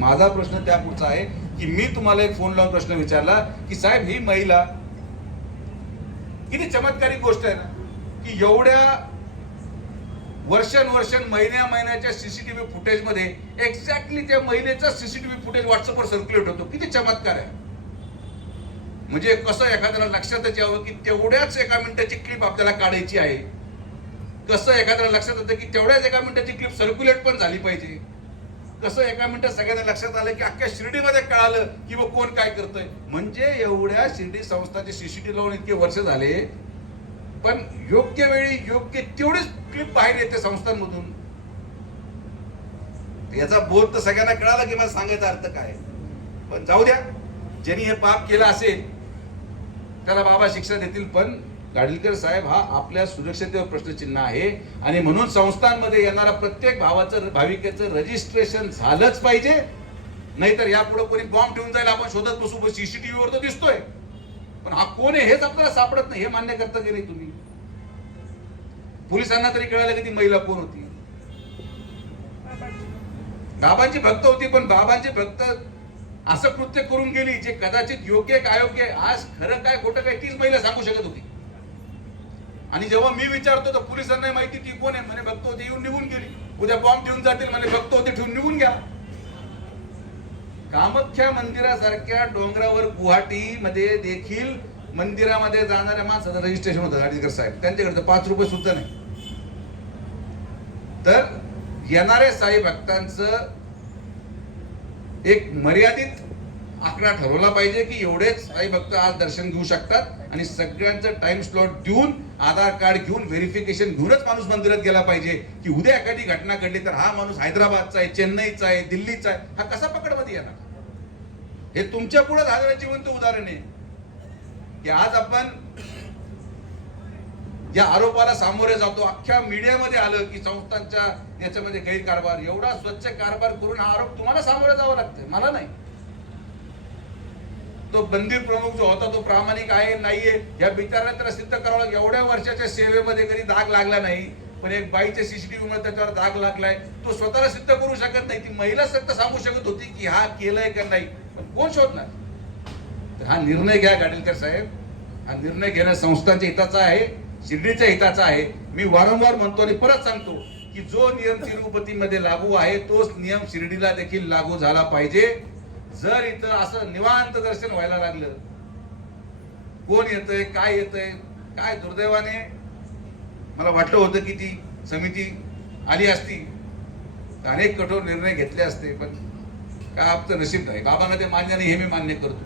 माझा प्रश्न त्या पुढचा आहे की मी तुम्हाला एक फोन लावून प्रश्न विचारला की साहेब ही महिला किती चमत्कारिक गोष्ट आहे ना की एवढ्या वर्षानुवर्षण महिन्या महिन्याच्या सीसीटीव्ही फुटेजमध्ये एक्झॅक्टली त्या महिलेचा सीसीटीव्ही फुटेज व्हॉट्सअपवर सर्क्युलेट होतो. किती चमत्कार आहे. म्हणजे कसं एखाद्याला लक्षातच यावं की तेवढ्याच एका मिनिटाची क्लिप आपल्याला काढायची आहे. कसं एखाद्याला लक्षात येतं की तेवढ्याच एका मिनिटाची क्लिप सर्क्युलेट पण झाली पाहिजे. कसं एका मिनिटात सगळ्यांना लक्षात आलं की अख्ख्या शिर्डीमध्ये कळालं की बा कोण काय करतोय. म्हणजे एवढ्या शिर्डी संस्थाचे सीसीटीव्ही लावून इतके वर्ष झाले पण योग्य वेळी योग्य तेवढीच क्लिप बाहेर येते संस्थांमधून. याचा बोध तर सगळ्यांना कळाला की मला सांगायचा अर्थ काय. पण जाऊ द्या ज्यांनी हे पाप केलं असेल त्याला बाबा शिक्षा देतील पण गाडीलकर साहेब हा आपल्या सुरक्षतेवर प्रश्नचिन्ह आहे. आणि म्हणून संस्थांमध्ये येणारा प्रत्येक भावाचं भाविकेचं रजिस्ट्रेशन झालंच पाहिजे. नाहीतर यापुढे कोणी बॉम्ब ठेवून जाईल आपण शोधत बसू सीसीटीव्ही वर तर दिसतोय. पण हा कोण आहे हेच आपल्याला सापडत नाही हे मान्य करता की नाही तुम्ही? पोलिसांना तरी कळालं की ती महिला कोण होती? बाबांची भक्त होती पण बाबांची भक्त असं कृत्य करून गेली जे कदाचित योग्य काय अयोग्य आज खरं काय खोटं काय तीच महिला सांगू शकत होती. आणि जेव्हा मी विचारतो तर पोलिसांना माहिती ती कोण आहे? म्हणे भक्त ते येऊन निघून गेली. उद्या बॉम्ब ठेवून जातील म्हणे बघतो ते ठेवून निघून घ्या. कामाख्या मंदिरासारख्या डोंगरावर गुवाहाटी मध्ये देखील मंदिरामध्ये जाणाऱ्या माणसाचं रजिस्ट्रेशन होतं गाडीकर साहेब. त्यांच्याकडे पाच रुपये सुद्धा नाही. तर येणाऱ्या साई भक्तांचं एक मर्यादित आकडा ठरवला पाहिजे की एवढेच साई भक्त आज दर्शन घेऊ शकतात आणि सगळ्यांचं टाइम स्लॉट देऊन आधार कार्ड घेऊन व्हेरिफिकेशन घेऊनच माणूस मंदिरात गेला पाहिजे. की उद्या एखादी घटना घडली तर हा माणूस हैदराबादचा आहे चेन्नईचा आहे दिल्लीचा आहे. हा कसा पकडमध्ये येणार? हे तुमच्यापुढे झालेलं जिवंत उदाहरण आहे. की आज आपण या आरोपाला सामोरे जातो. अख्ख्या मीडियामध्ये आलं की संस्थांच्या याच्यामध्ये गैरकारभार. एवढा स्वच्छ कारभार करून हा आरोप तुम्हाला सामोरे जावं लागतं मला नाही. तो मंदिर प्रमुख जो होता तो प्रामाणिक आहे नाहीये या बिचाराने त्याला सिद्ध करावं लागेल. एवढ्या वर्षाच्या सेवेमध्ये कधी दाग लागला नाही पण एक बाईच्या सीसीटीव्ही मध्ये त्याच्यावर दाग लागलाय. तो स्वतःला सिद्ध करू शकत नाही. ती महिला सत्ता सांगू शकत होती की हा केलंय का नाही पण कोण शोधणार? हा निर्णय घ्या गाडीलकर साहेब. हा निर्णय घेणं संस्थांच्या हिताचा आहे शिर्डीच्या हिताचा आहे. मी वारंवार म्हणतो आणि परत सांगतो की जो नियम तिरुपतीमध्ये लागू आहे तोच नियम शिर्डीला देखील लागू झाला पाहिजे. जर इथं असं निवांत दर्शन व्हायला लागलं कोण येतंय काय येतंय काय दुर्दैवाने मला वाटलं होतं की ती समिती आली असती. अनेक कठोर निर्णय घेतले असते पण काय आपलं नशीब नाही? बाबांना ते मान्य नाही हे मी मान्य करतो.